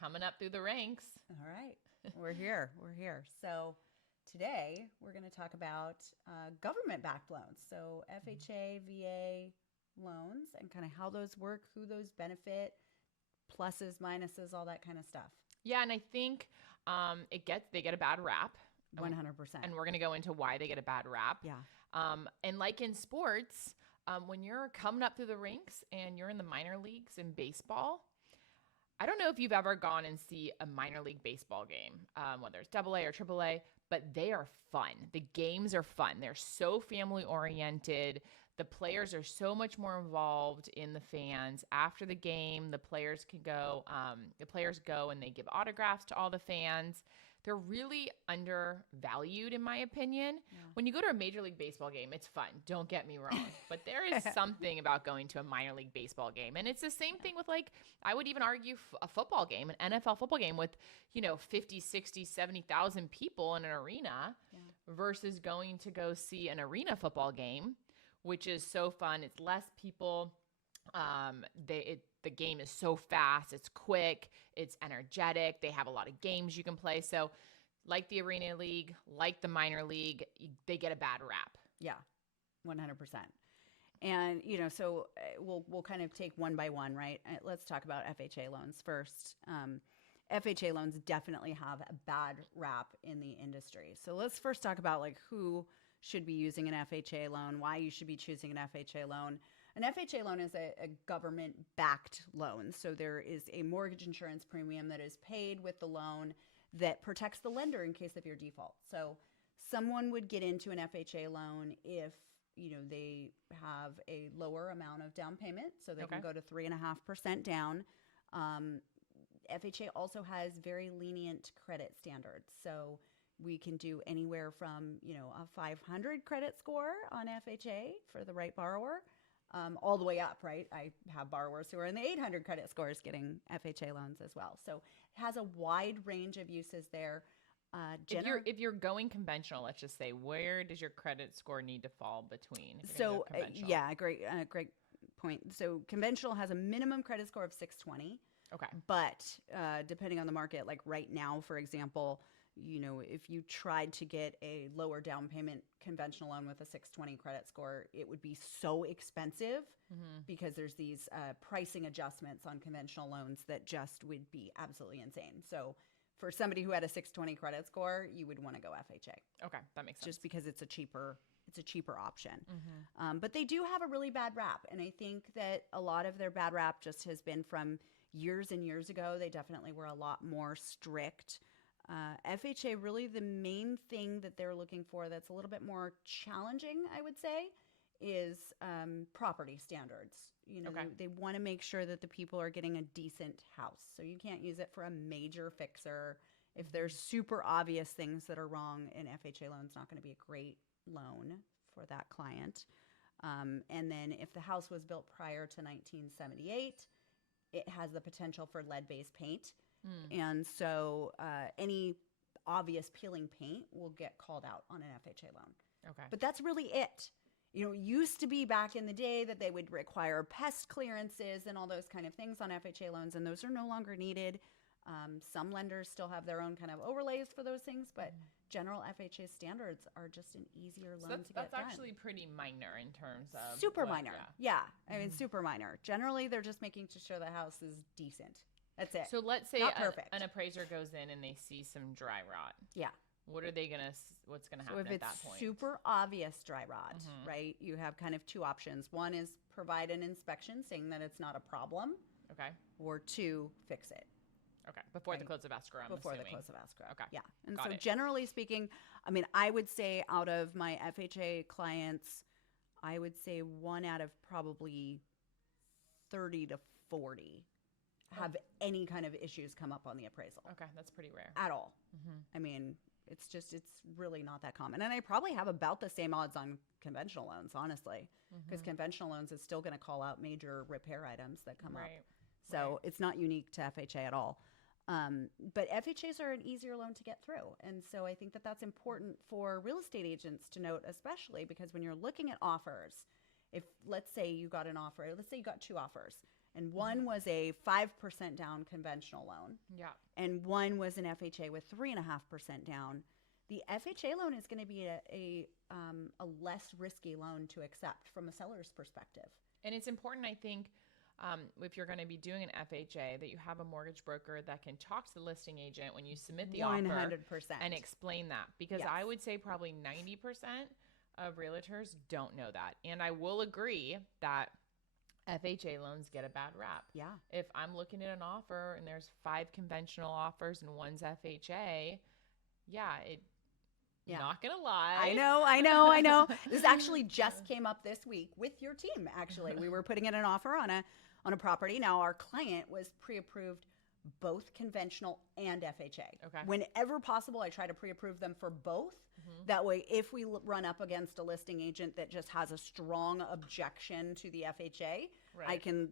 Coming up through the ranks. All right. We're here. We're here. So today we're going to talk about government-backed loans. So FHA, VA loans and kind of how those work, who those benefit, pluses, minuses, all that kind of stuff. Yeah, and I think they get a bad rap. 100%. And we're going to go into why they get a bad rap. Yeah. And like in sports, when you're coming up through the ranks and you're in the minor leagues in baseball, I don't know if you've ever gone and see a minor league baseball game, whether it's AA or AAA, but they are fun. The games are fun. They're so family oriented. The players are so much more involved in the fans. After the game, the players go and they give autographs to all the fans. They're really undervalued, in my opinion. Yeah. When you go to a Major League Baseball game, it's fun. Don't get me wrong. But there is something about going to a minor league baseball game. And it's the same thing with, like, I would even argue a football game, an NFL football game with, 50, 60, 70,000 people in an arena versus going to go see an arena football game, which is so fun. It's less people. The game is so fast. It's quick. It's energetic. They have a lot of games you can play. So like the arena league, like the minor league, they get a bad rap. Yeah, 100%. And, so we'll kind of take one by one, right? Let's talk about FHA loans first. FHA loans definitely have a bad rap in the industry. So let's first talk about like who should be using an FHA loan, why you should be choosing an FHA loan. An FHA loan is a government-backed loan. So there is a mortgage insurance premium that is paid with the loan that protects the lender in case of your default. So someone would get into an FHA loan if, they have a lower amount of down payment. So they can go to 3.5% down. FHA also has very lenient credit standards. So we can do anywhere from, a 500 credit score on FHA for the right borrower, all the way up, right? I have borrowers who are in the 800 credit scores getting FHA loans as well. So it has a wide range of uses there. If you're going conventional, let's just say, where does your credit score need to fall between? So great point. So conventional has a minimum credit score of 620. Okay. But depending on the market, like right now, for example, if you tried to get a lower down payment conventional loan with a 620 credit score, it would be so expensive because there's these pricing adjustments on conventional loans that just would be absolutely insane. So for somebody who had a 620 credit score, you would want to go FHA. Okay, that makes sense. Just because it's a cheaper option. But they do have a really bad rap. And I think that a lot of their bad rap just has been from years and years ago. They definitely were a lot more strict. FHA, really the main thing that they're looking for that's a little bit more challenging, I would say, is property standards. They want to make sure that the people are getting a decent house. So you can't use it for a major fixer. If there's super obvious things that are wrong, an FHA loan's not going to be a great loan for that client. And then if the house was built prior to 1978, it has the potential for lead-based paint. And so any obvious peeling paint will get called out on an FHA loan. Okay. But that's really it. It used to be back in the day that they would require pest clearances and all those kind of things on FHA loans, and those are no longer needed. Some lenders still have their own kind of overlays for those things, but general FHA standards are just an easier loan to get done. That's actually pretty minor in terms of... Super minor. Yeah. I mean, super minor. Generally, they're just making sure the house is decent. That's it. So let's say an appraiser goes in and they see some dry rot. Yeah. What's going to happen at that point? So if it's super obvious dry rot, right, you have kind of two options. One is provide an inspection saying that it's not a problem. Okay. Or two, fix it. Okay. Before the close of escrow, Before the close of escrow. Okay. Yeah. And so generally speaking, I mean, I would say out of my FHA clients, I would say 1 out of probably 30 to 40 have any kind of issues come up on the appraisal. Okay. That's pretty rare. At all. I mean, it's really not that common. And I probably have about the same odds on conventional loans, honestly, because conventional loans is still going to call out major repair items that come up. So it's not unique to FHA at all. But FHAs are an easier loan to get through. And so I think that that's important for real estate agents to note, especially because when you're looking at offers, if let's say you got an offer, let's say you got 2 offers And one was a 5% down conventional loan. Yeah. And one was an FHA with 3.5% down. The FHA loan is going to be a less risky loan to accept from a seller's perspective. And it's important, I think, if you're going to be doing an FHA, that you have a mortgage broker that can talk to the listing agent when you submit the 100%. offer and explain that. Because Yes. I would say probably 90% of realtors don't know that. And I will agree that FHA loans get a bad rap. Yeah. If I'm looking at an offer and there's 5 conventional offers and one's FHA, not gonna lie. I know. This actually just came up this week with your team. Actually, we were putting in an offer on a property. Now our client was pre-approved both conventional and FHA. Okay. Whenever possible, I try to pre-approve them for both. That way, if we run up against a listing agent that just has a strong objection to the FHA, Right. I can,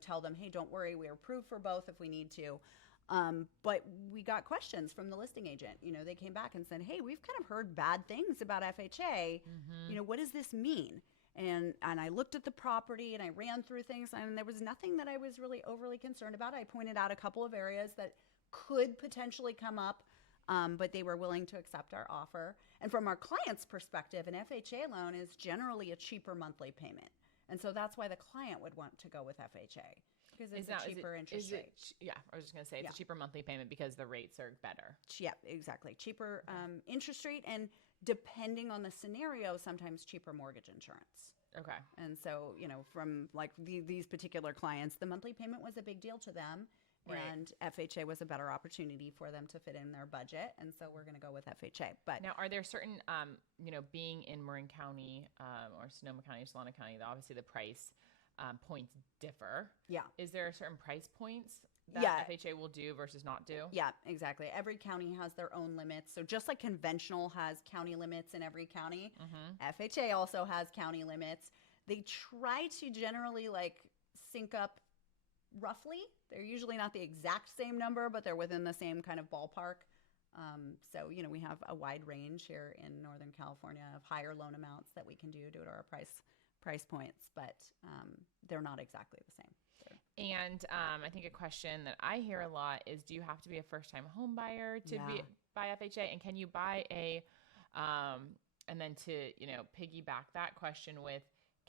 tell them, hey, don't worry, we're approved for both if we need to. But we got questions from the listing agent. They came back and said, hey, we've kind of heard bad things about FHA. What does this mean? And I looked at the property and I ran through things, and there was nothing that I was really overly concerned about. I pointed out a couple of areas that could potentially come up, but they were willing to accept our offer. And from our client's perspective, an FHA loan is generally a cheaper monthly payment. And so that's why the client would want to go with FHA. Because it's a cheaper interest rate. I was just going to say it's a cheaper monthly payment because the rates are better. Yeah, exactly. Cheaper interest rate, and depending on the scenario, sometimes cheaper mortgage insurance. Okay. And so, from like these particular clients, the monthly payment was a big deal to them. Right. And FHA was a better opportunity for them to fit in their budget. And so we're going to go with FHA. But now, are there certain, being in Marin County or Sonoma County, Solana County, obviously the price points differ. Yeah. Is there certain price points that FHA will do versus not do? Yeah, exactly. Every county has their own limits. So just like conventional has county limits in every county, FHA also has county limits. They try to generally sync up roughly. They're usually not the exact same number, but they're within the same kind of ballpark. So, we have a wide range here in Northern California of higher loan amounts that we can do due to our price points, but they're not exactly the same. And I think a question that I hear a lot is, do you have to be a first-time home buyer to buy FHA? And can you buy and then to, piggyback that question with,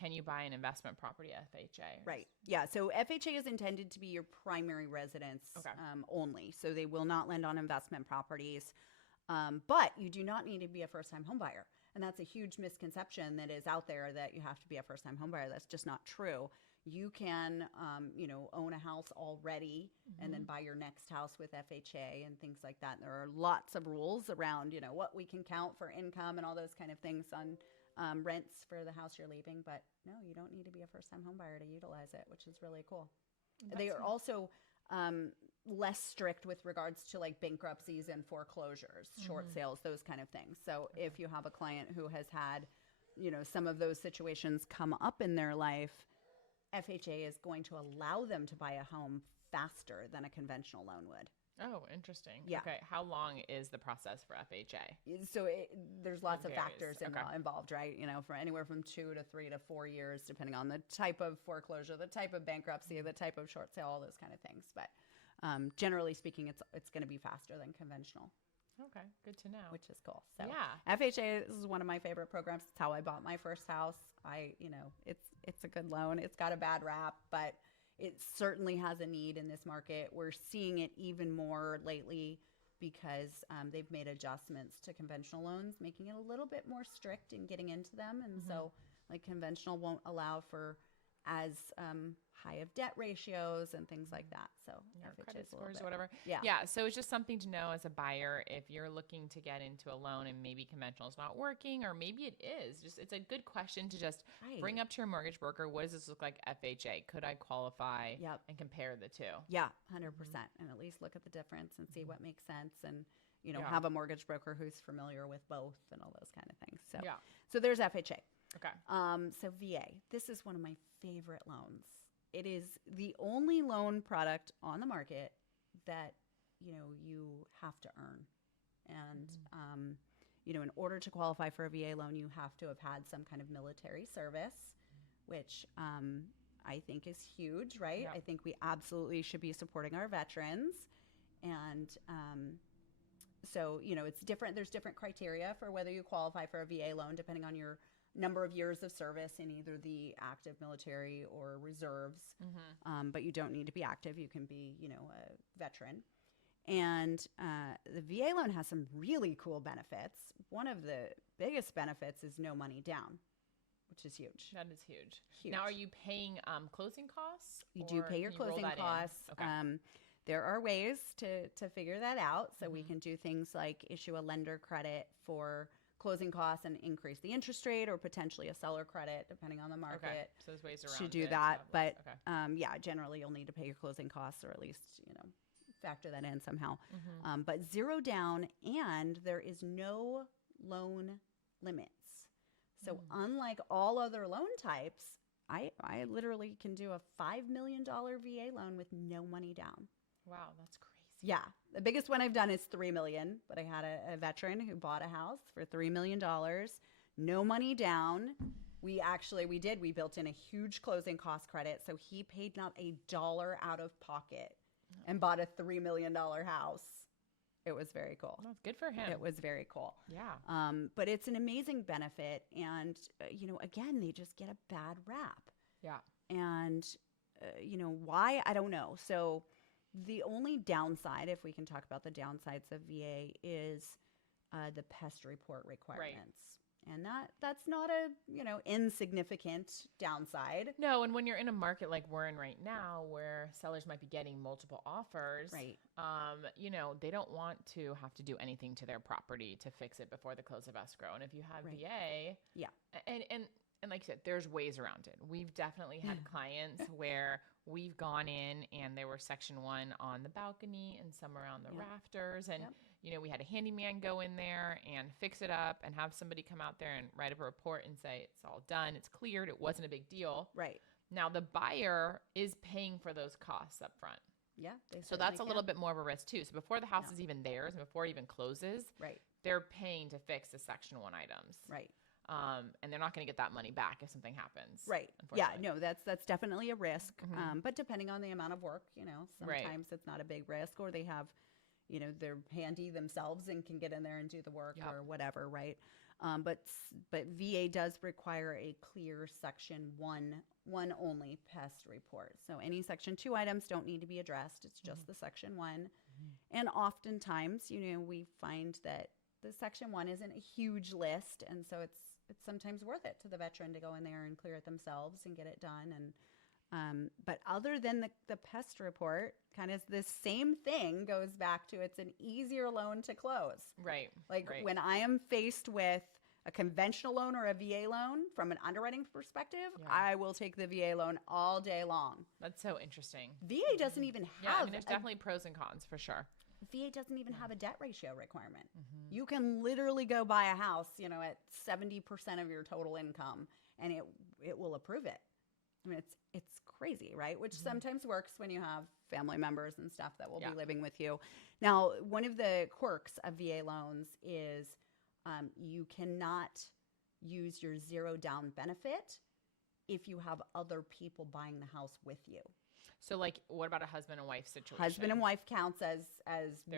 can you buy an investment property FHA? Right. Yeah. So FHA is intended to be your primary residence only. So they will not lend on investment properties. But you do not need to be a first-time home buyer. And that's a huge misconception that is out there, that you have to be a first-time home buyer. That's just not true. You can, own a house already and then buy your next house with FHA and things like that. There are lots of rules around, what we can count for income and all those kind of things on rents for the house you're leaving. But no, you don't need to be a first-time home buyer to utilize it, which is really cool. They are also less strict with regards to bankruptcies and foreclosures, short sales, those kind of things. So if you have a client who has had, some of those situations come up in their life, FHA is going to allow them to buy a home faster than a conventional loan would. Oh, interesting. Yeah. Okay. How long is the process for FHA? So there's lots of varies. factors Okay. involved, right? For anywhere from 2 to 3 to 4 years, depending on the type of foreclosure, the type of bankruptcy, the type of short sale, all those kind of things. But generally speaking, it's going to be faster than conventional. Okay, good to know. Which is cool. So yeah, FHA is one of my favorite programs. It's how I bought my first house. It's a good loan. It's got a bad rap, but it certainly has a need in this market. We're seeing it even more lately because they've made adjustments to conventional loans, making it a little bit more strict in getting into them. And so conventional won't allow for as high of debt ratios and things like that. So credit scores or whatever. Yeah. So it's just something to know as a buyer if you're looking to get into a loan and maybe conventional is not working, or maybe it is. It's a good question to just bring up to your mortgage broker. What does this look like FHA? Could I qualify? And compare the two. Yeah, 100%. And at least look at the difference and see what makes sense, and have a mortgage broker who's familiar with both and all those kind of things. So so there's FHA. Okay. So VA, this is one of my favorite loans. It is the only loan product on the market that, you have to earn. And, in order to qualify for a VA loan, you have to have had some kind of military service, which I think is huge, right? Yeah. I think we absolutely should be supporting our veterans. And so, it's different. There's different criteria for whether you qualify for a VA loan, depending on your number of years of service in either the active military or reserves. But you don't need to be active. You can be, a veteran. And the VA loan has some really cool benefits. One of the biggest benefits is no money down, which is huge. That is huge. Huge. Now, are you paying closing costs? You do pay your closing costs. Okay. There are ways to figure that out. So we can do things like issue a lender credit for closing costs and increase the interest rate, or potentially a seller credit, depending on the market. Okay. So there's ways around to do it, that. But okay. yeah, generally you'll need to pay your closing costs, or at least, factor that in somehow. But zero down, and there is no loan limits. So unlike all other loan types, I literally can do a $5 million VA loan with no money down. Wow, that's crazy. Yeah. The biggest one I've done is $3 million, but I had a veteran who bought a house for $3 million, no money down. We built in a huge closing cost credit. So he paid not a dollar out of pocket and bought a $3 million house. It was very cool. That's good for him. It was very cool. Yeah. But it's an amazing benefit. And, again, they just get a bad rap. Yeah. And, why? I don't know. So the only downside, if we can talk about the downsides of VA, is the pest report requirements. Right. And that's not a, insignificant downside. No, and when you're in a market like we're in right now, where sellers might be getting multiple offers, right? They don't want to have to do anything to their property to fix it before the close of escrow. And if you have right. VA, yeah, and like you said, there's ways around it. We've definitely had clients where we've gone in and there were Section 1 on the balcony and some around the rafters. And, we had a handyman go in there and fix it up and have somebody come out there and write up a report and say, it's all done, it's cleared, it wasn't a big deal. Right. Now, the buyer is paying for those costs up front. Yeah. So that's a little bit more of a risk too. So before the house is even theirs and before it even closes, right, they're paying to fix the Section 1 items. Right. And they're not going to get that money back if something happens. Right. Yeah, no, that's definitely a risk. But depending on the amount of work, sometimes it's not a big risk, or they have, they're handy themselves and can get in there and do the work or whatever. Right. But VA does require a clear Section 1 only pest report. So any Section 2 items don't need to be addressed. It's just the Section 1. And oftentimes, we find that the Section 1 isn't a huge list. And so it's sometimes worth it to the veteran to go in there and clear it themselves and get it done. And but other than the pest report, kind of the same thing goes back to, it's an easier loan to close. Right. Like when I am faced with a conventional loan or a VA loan from an underwriting perspective, I will take the VA loan all day long. That's so interesting. VA doesn't even have. Yeah, I mean, there's definitely pros and cons for sure. VA doesn't even have a debt ratio requirement. You can literally go buy a house, at 70% of your total income, and it will approve it. I mean, it's crazy, right? Which sometimes works when you have family members and stuff that will be living with you. Now, one of the quirks of VA loans is you cannot use your zero down benefit if you have other people buying the house with you. So, like, what about a husband and wife situation? Husband and wife counts as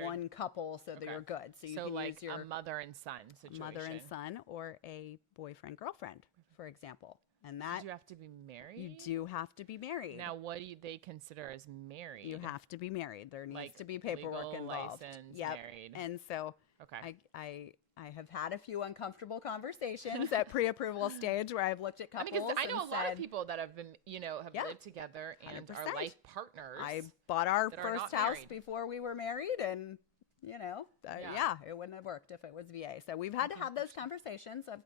one couple, so that you're good. So you can like use your a mother and son situation. Mother and son, or a boyfriend girlfriend, for example. And that you have to be married. You do have to be married. Now, what do they consider as married? You have to be married. There needs to be legal, paperwork involved. License, married. And so I have had a few uncomfortable conversations at pre-approval stage where I've looked at couples. Because I know a lot of people that have been, have lived together and 100%. are life partners. I bought our first house before we were married, and it wouldn't have worked if it was VA. So we've had to have those conversations of,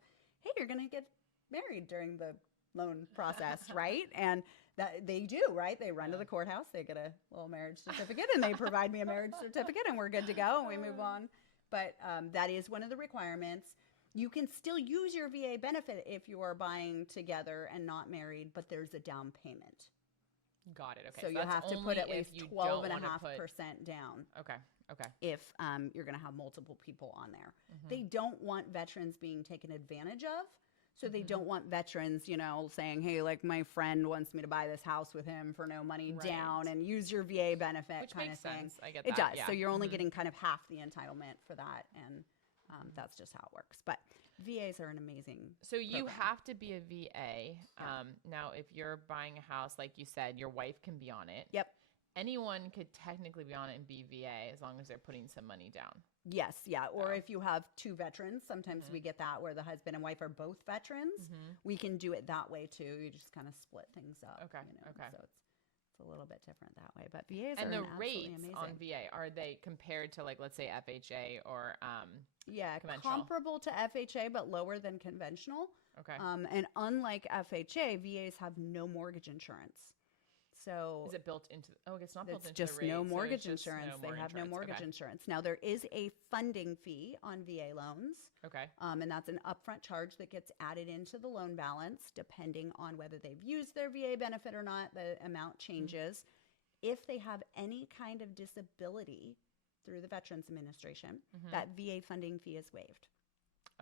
hey, you're going to get married during the loan process, right? And that they do, right? They run to the courthouse, they get a little marriage certificate, and they provide me a marriage certificate, and we're good to go, and we move on. But that is one of the requirements. You can still use your VA benefit if you are buying together and not married, but there's a down payment. Got it. Okay. So you have to put at least 12.5% down. Okay. If you're going to have multiple people on there. They don't want veterans being taken advantage of. So they don't want veterans, saying, hey, like my friend wants me to buy this house with him for no money down and use your VA benefit Which kind makes of thing. sense. I get It that. does. Yeah. So you're only getting kind of half the entitlement for that. And that's just how it works. But VAs are an amazing So you program. have to be a VA. Now, if you're buying a house, like you said, your wife can be on it. Yep. Anyone could technically be on it and be VA as long as they're putting some money down. Yes, yeah. Or if you have two veterans, sometimes we get that where the husband and wife are both veterans. We can do it that way too. You just kind of split things up. Okay. Okay. So it's a little bit different that way. But VAs And are the absolutely rates amazing. on VA, are they compared to, like, let's say FHA or conventional? Comparable to FHA but lower than conventional. Okay. And unlike FHA, VAs have no mortgage insurance. So Is it built into? Oh, it's not built it's into just the rate, no so mortgage it's just insurance. no They have no mortgage Okay. insurance. Now there is a funding fee on VA loans. Okay. And that's an upfront charge that gets added into the loan balance depending on whether they've used their VA benefit or not. The amount changes. If they have any kind of disability through the Veterans Administration, that VA funding fee is waived.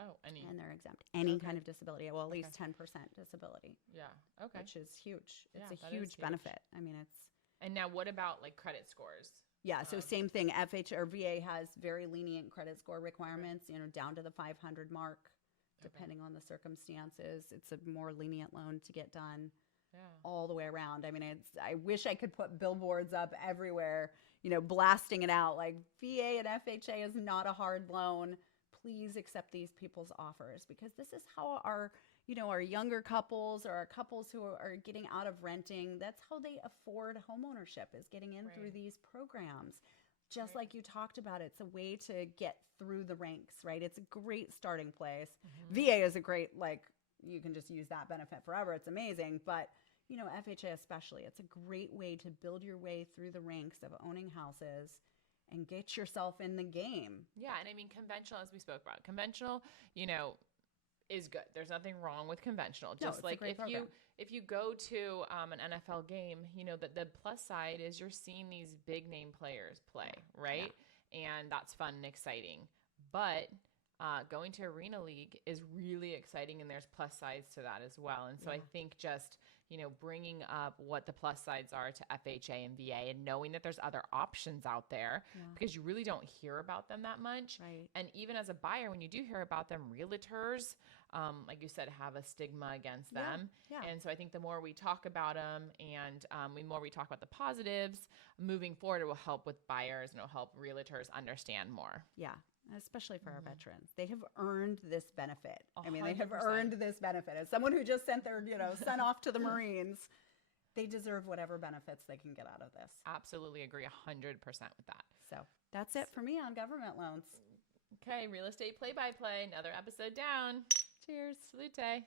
Oh, any. And they're exempt. Any kind of disability. Well, at least 10% disability. Yeah. Okay. Which is huge. It's Yeah, a that is huge benefit. I mean, it's. And now, what about like credit scores? Yeah, so same thing. FH or VA has very lenient credit score requirements, down to the 500 mark, depending on the circumstances. It's a more lenient loan to get done all the way around. I mean, I wish I could put billboards up everywhere, blasting it out like VA and FHA is not a hard loan. Please accept these people's offers because this is how our younger couples or our couples who are getting out of renting, that's how they afford homeownership is getting in through these programs. Just like you talked about, it's a way to get through the ranks, right? It's a great starting place. VA is a great, you can just use that benefit forever. It's amazing. But, FHA especially, it's a great way to build your way through the ranks of owning houses and get yourself in the game. Yeah. And I mean, conventional, as we spoke about, conventional, is good. There's nothing wrong with conventional. Just like if you go to an NFL game, the plus side is you're seeing these big name players play, right? Yeah. And that's fun and exciting. But going to Arena League is really exciting, and there's plus sides to that as well. And so I think just bringing up what the plus sides are to FHA and VA and knowing that there's other options out there because you really don't hear about them that much. Right. And even as a buyer, when you do hear about them, realtors, like you said, have a stigma against them. Yeah. And so I think the more we talk about them and the more we talk about the positives, moving forward, it will help with buyers and it'll help realtors understand more. Yeah. Especially for our veterans. They have earned this benefit. 100%. I mean, they have earned this benefit. As someone who just sent their, son off to the Marines, they deserve whatever benefits they can get out of this. Absolutely agree 100% with that. So that's it for me on government loans. Okay, real estate play-by-play, another episode down. Cheers. Salute.